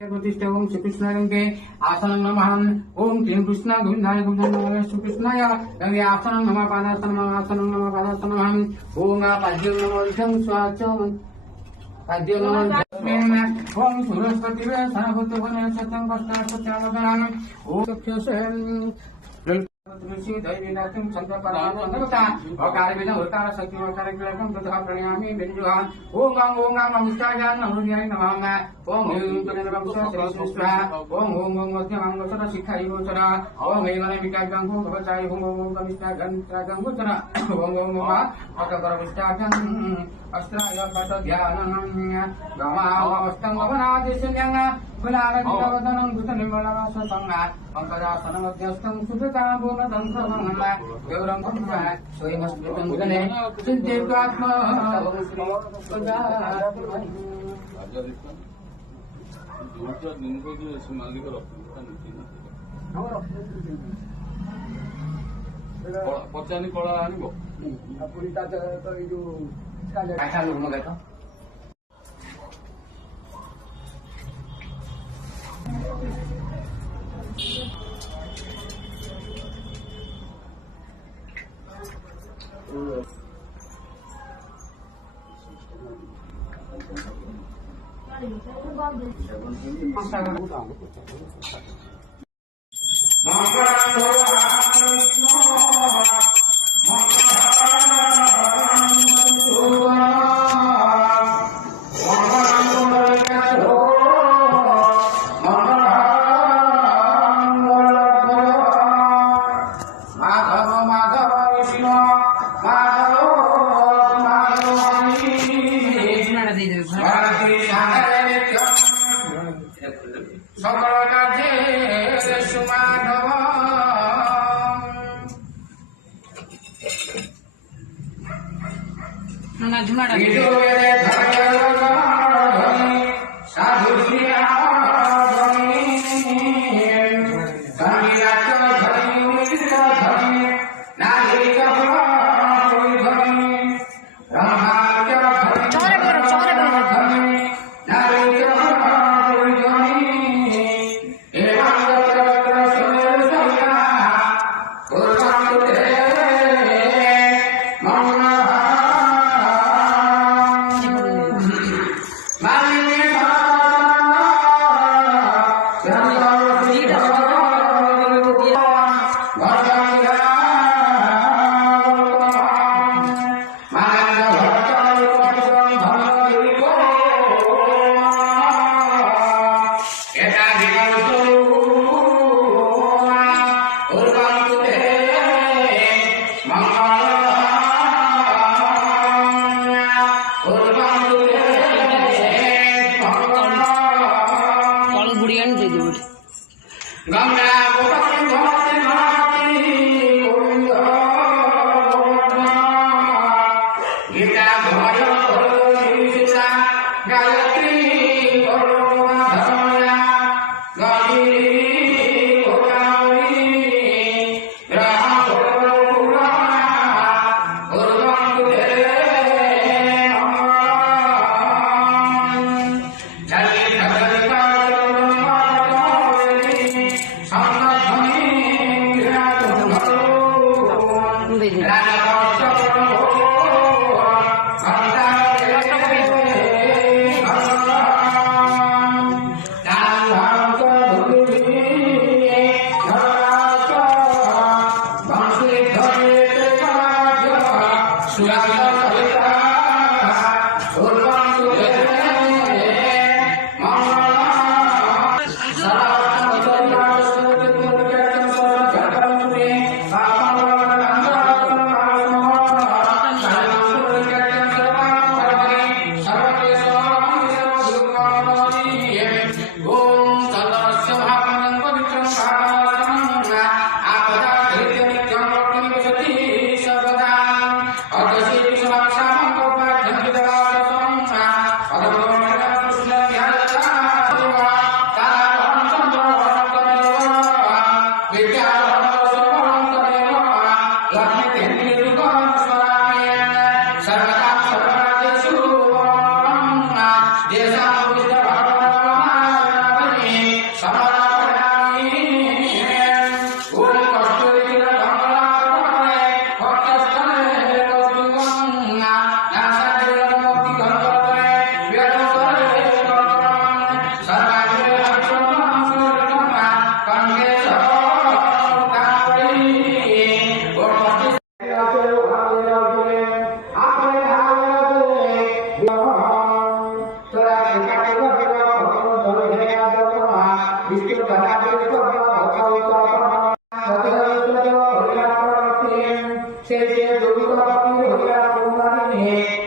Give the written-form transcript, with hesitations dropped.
प्रतिष्ठा ओम श्री कृष्णाय गंगे आसनं नमः ओम क्लीं कृष्ण गोविंदाय गोविंदाय श्री कृष्णाय गंगे आसनं नमः पादासनं नमः आसनं नमः पादासनं नमः ओम पाद्यं नमः विषं स्वाचं पाद्यं नमः ओम सुरस्वती वे सरस्वती वने सत्यं कष्टासत्यावदानं ओम सख्यसेन तुलसी दैवी नाथं चंद्रपरामता अकार विना उकार शक्ति अकार विलकं तथा प्रणयामि बिंजुहान ओम गंग नमस्काराय नमोद्याय नमः ओम ह्रीं तुलनवं स्वाहा ओम ओम मध्यमं गोचर शिखाय गोचर ओम हेगने विकागं भवचाय ओम कनिष्ठा गंत्रागं गोचर ओम ओम अटकर विष्टागं अस्त्राय पट ध्यानं गमावस्तं गमनादिशन्यं फलारतिवदनं भूतनिर्मलवाससंगा अंकदासनं मध्यस्थं सुखकां बोधदंत्रमंगला गौरं भक्त्या स्वयमस्मृतं गुणे चिन्तेत्वात्मा ପଚାରି କଳା ଆଣିବ ପୁରୀ ତା ତ ଏଇ ଯୋଉ କାହା ଲୁଣ ଦେଖ সকল কাজে সুমাধব সাধু हे